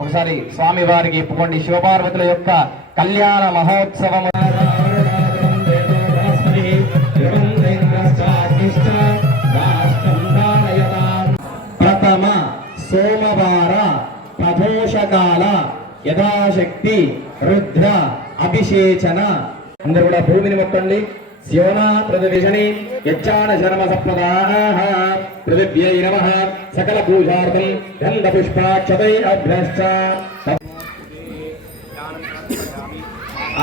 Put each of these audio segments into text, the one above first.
ఒకసారి స్వామి వారికి ఇప్పుకోండి. శివపార్వతుల యొక్క కళ్యాణ మహోత్సవము. ప్రథమ సోమవార ప్రదోషకాల యథాశక్తి రుద్ర అభిషేచన. అందరు కూడా భూమిని మొక్కండి. శివనా ప్రతివిషణి యచ్చాన శర్మ సప్రదాహ పృథివ్యై నమ. సకల పూజార్థం గంధ పుష్పాక్షతై అభ్యశ్చ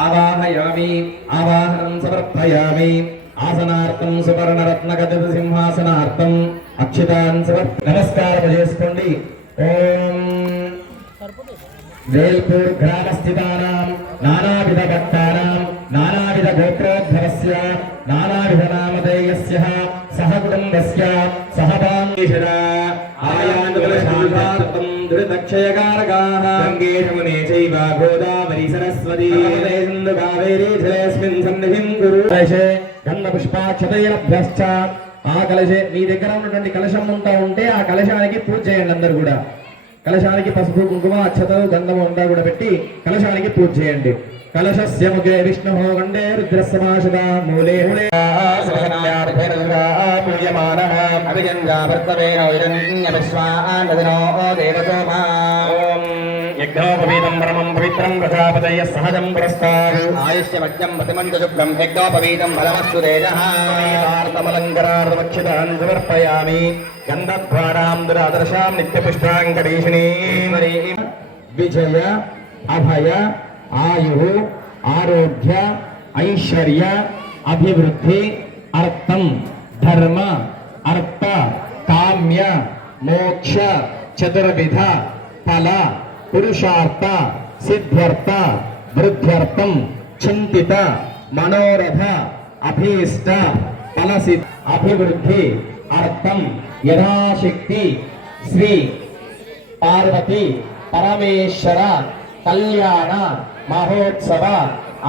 ఆవాహయామి ఆవాహనం సమర్పయామి ఆసనార్థం సువర్ణరత్న సువర్ణరత్నగజ సింహాసనార్థం అక్షితాన్ నమస్కారం చేసుకోండి ఓం వేల్పూర్ గ్రామస్థితానాం నానావిధ భక్తానాం నానావిధ గోత్రోద్భవస్య నానావిధ నామధేయస్య సహ కుటుంబస్య సహ బాంధీషర ఆయానుకుల శాంతార్థం దురితక్షయకారకాః గంగేశమునే చైవ గోదావరి సరస్వతి. సింధు కావేరీ జలేస్మిన్ సన్నిధిం కురు కలశే గంధ పుష్పాక్షతైరభ్యశ్చ ఆ కలశే మీ దగ్గర ఉన్నటువంటి కలశం ఉంటా ఉంటే ఆ కలశానికి పూజ చేయండి అందరు కూడా. కలశానికి పసుపు కుంకుమ అక్షతలు గంధము అంతా కూడా పెట్టి కలశానికి పూజ చేయండి. కలశస్య ముఖే విష్ణు గండే రుద్ర సమాషద మూలే మూలే పూయమానః అభిజంగా భర్తవేన వైరణ్య విశ్వానదినో దేవసోమా ఓం యజ్ఞోపవీతం పరమం పవిత్రం ప్రజాపతయ సహజం పురస్కారు ఆయుష్యమజ్ఞం ప్రతిమంత శుభ్రం యజ్ఞోపవీతం బలమస్తు తేజార్థమలంకరార్థమక్షితాన్ సమర్పయామి గంధద్వారాం దురాదర్శాం నిత్యపుష్పాంకరీషిణీ విజయ అభయ ఆయు ఆరోగ్య ఐశ్వర్య అభివృద్ధి అర్థం ధర్మ అర్థ కామ్య మోక్ష చతుర్విధ ఫల పురుషార్థ సిద్ధ్యర్థ వృద్ధ్యర్థం చింతిత మనోరథ అభీష్ట ఫలసి అభివృద్ధి అర్థం యథాశక్తి శ్రీ పార్వతి పరమేశ్వర కళ్యాణ మహోత్సవ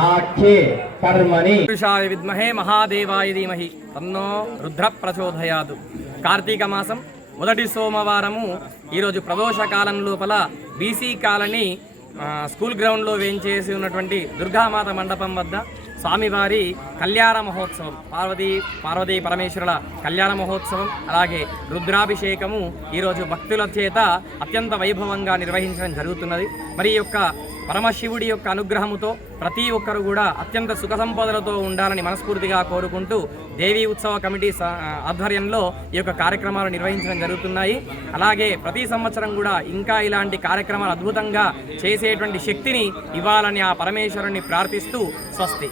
ఆఖ్యే కర్మణి. పురుషాయ విద్మహే మహాదేవాయ ధీమహి. తన్నో రుద్ర ప్రచోదయాదు కార్తీక మాసం మొదటి సోమవారము ఈరోజు ప్రదోష కాలం లోపల బీసీ కాలనీ స్కూల్ గ్రౌండ్లో వేయించేసి ఉన్నటువంటి దుర్గామాత మండపం వద్ద స్వామివారి కళ్యాణ మహోత్సవం. పార్వతీ పార్వతీ పరమేశ్వరుల కళ్యాణ మహోత్సవం అలాగే రుద్రాభిషేకము ఈరోజు భక్తుల చేత అత్యంత వైభవంగా నిర్వహించడం జరుగుతున్నది. మరి ఈ యొక్క పరమశివుడి యొక్క అనుగ్రహముతో ప్రతి ఒక్కరు కూడా అత్యంత సుఖ సంపదలతో ఉండాలని మనస్ఫూర్తిగా కోరుకుంటూ దేవీ ఉత్సవ కమిటీ ఆధ్వర్యంలో ఈ యొక్క కార్యక్రమాలు నిర్వహించడం జరుగుతున్నాయి. అలాగే ప్రతి సంవత్సరం కూడా ఇంకా ఇలాంటి కార్యక్రమాలు అద్భుతంగా చేసేటువంటి శక్తిని ఇవ్వాలని ఆ పరమేశ్వరుని ప్రార్థిస్తూ స్వస్తి.